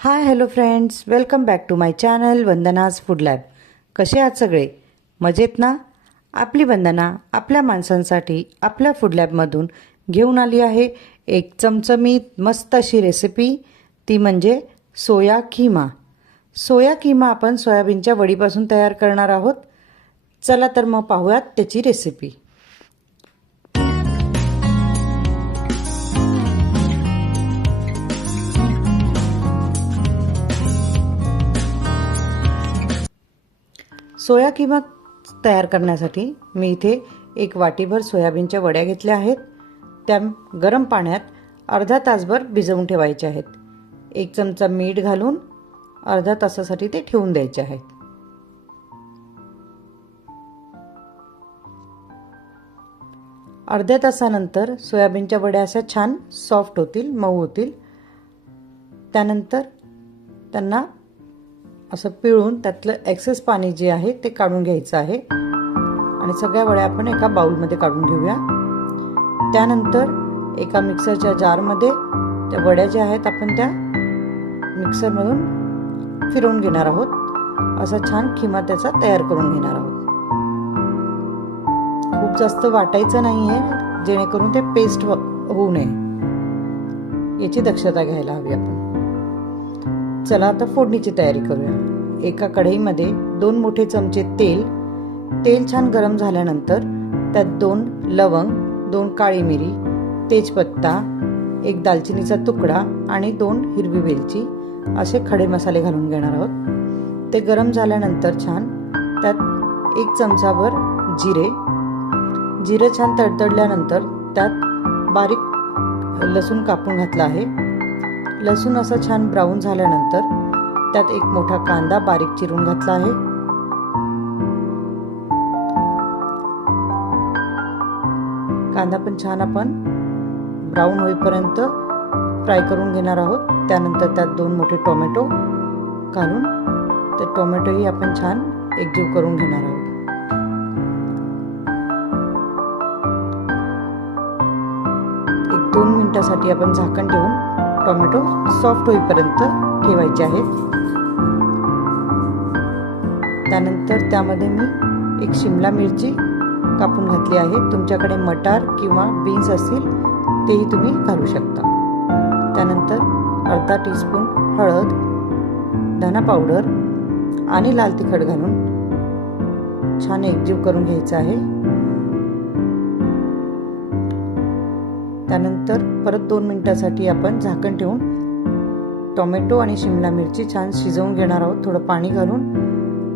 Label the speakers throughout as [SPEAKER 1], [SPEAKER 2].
[SPEAKER 1] Hi hello friends welcome back to my channel Vandana's food lab कसे आहात सगळे? मजेत ना? आपली वंदना आपल्या माणसांसाठी आपल्या फूड लॅबमधून घेऊन आली आहे एक चमचमीत मस्त अशी रेसिपी ती म्हणजे सोया किमा सोया किमा आपण सोयाबीनच्या वडीपासून तयार करणार आहोत. चला तर मग पाहूयात त्याची रेसिपी सोया किमा तयार करण्यासाठी मी इथे एक वाटीभर सोयाबीनच्या वड्या घेतल्या आहेत. त्या गरम पाण्यात अर्धा तासभर भिजवून ठेवायचे आहेत. एक चमचा मीठ घालून अर्धा तासासाठी ते ठेवून द्यायचे आहेत. अर्ध्या तासानंतर सोयाबीनच्या वड्या अशा छान सॉफ्ट होतील मऊ होतील. त्यानंतर त्यांना असं पिळून त्यातलं एक्सेस पाणी जे आहे ते काढून घ्यायचं आहे. आणि सगळ्या वड्या आपण एका बाउलमध्ये काढून घेऊया. त्यानंतर एका मिक्सरच्या जारमध्ये त्या वड्या ज्या आहेत आपण त्या मिक्सरमधून फिरवून घेणार आहोत. असा छान खिमा त्याचा तयार करून घेणार आहोत. खूप जास्त वाटायचं नाही आहे जेणेकरून ते पेस्ट होऊ नये. याची दक्षता घ्यायला हवी आपण. चला आता फोडणीची तयारी करूया. एका कढईमध्ये दोन मोठे चमचे तेल तेल छान गरम झाल्यानंतर त्यात दोन लवंग दोन काळी मिरी तेजपत्ता एक दालचिनीचा तुकडा आणि दोन हिरवी वेलची असे खडे मसाले घालून घेणार आहोत. ते गरम झाल्यानंतर छान त्यात एक चमचाभर जिरे. जिरे छान तडतडल्यानंतर त्यात बारीक लसूण कापून घातला आहे. लसूण असं छान ब्राऊन झाल्यानंतर त्यात एक मोठा कांदा बारीक चिरून घातला आहे. कांदा पण छान आपण ब्राऊन होईपर्यंत फ्राय करून घेणार आहोत. त्यानंतर त्यात दोन मोठे टोमॅटो घालून ते टोमॅटोही आपण छान एकजीव करून घेणार आहोत. एक दोन मिनिटासाठी आपण झाकण ठेवून टोमॅटो सॉफ्ट होईपर्यंत ठेवायचे आहेत. त्यानंतर त्यामध्ये मी एक शिमला मिरची कापून घातली आहे. तुमच्याकडे मटार किंवा बीन्स असतील तेही तुम्ही घालू शकता. त्यानंतर अर्धा टीस्पून हळद धना पावडर आणि लाल तिखट घालून छान एकजीव करून घ्यायचं आहे. त्यानंतर परत दोन मिनटासाठी आपण झाकण ठेवून टोमॅटो आणि शिमला मिरची छान शिजवून घेणार आहोत. थोडं पाणी घालून.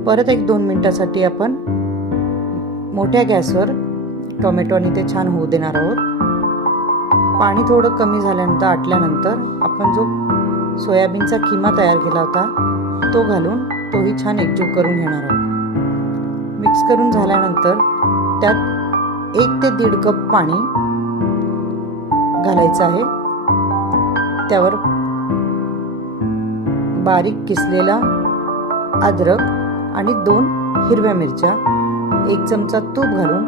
[SPEAKER 1] परत एक दोन मिनटासाठी आपण मोठ्या गॅसवर टोमॅटो आणि ते छान होऊ देणार आहोत. पाणी थोडं कमी झाल्यानंतर आटल्यानंतर आपण जो सोयाबीनचा किमा तयार केला होता तो घालून तोही छान एकजीव करून घेणार आहोत. मिक्स करून झाल्यानंतर त्यात एक ते दीड कप पाणी घालायचं आहे. त्यावर बारीक किसलेला अद्रक आणि दोन हिरव्या मिरच्या एक चमचा तूप घालून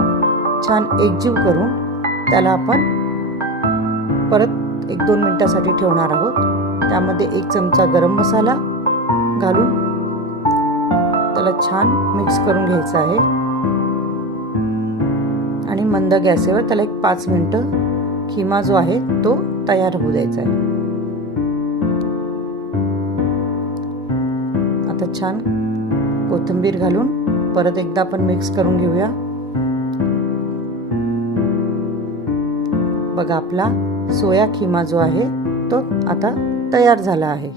[SPEAKER 1] छान एकजीव करून त्याला आपण परत एक दोन मिनिटासाठी ठेवणार आहोत. त्यामध्ये एक चमचा गरम मसाला घालून त्याला छान मिक्स करून घ्यायचं आहे. आणि मंद गॅसवर त्याला एक पाच मिनटं खिमा जो आहे तो तयार होऊ द्यायचा आहे. आता छान कोथिंबीर घालून परत एकदा आपण मिक्स करून घेऊया. बघा आपला सोया खिमा जो आहे तो आता तयार झाला आहे.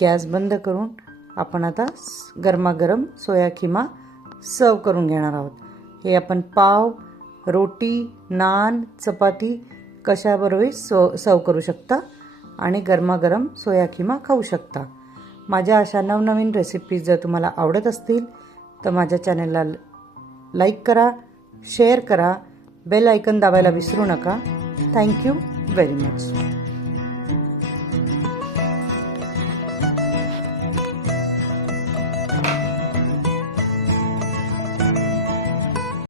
[SPEAKER 1] गॅस बंद करून आपण आता गरमागरम सोया खिमा सर्व करून घेणार आहोत. हे आपण पाव रोटी नान चपाती कशाबरोबर सो सर्व करू शकता आणि गरमागरम सोया खिमा खाऊ शकता. माझ्या अशा नवनवीन रेसिपीज जर तुम्हाला आवडत असतील तर माझ्या चॅनलला लाईक करा शेअर करा बेल आयकन दाबायला विसरू नका. Thank you very much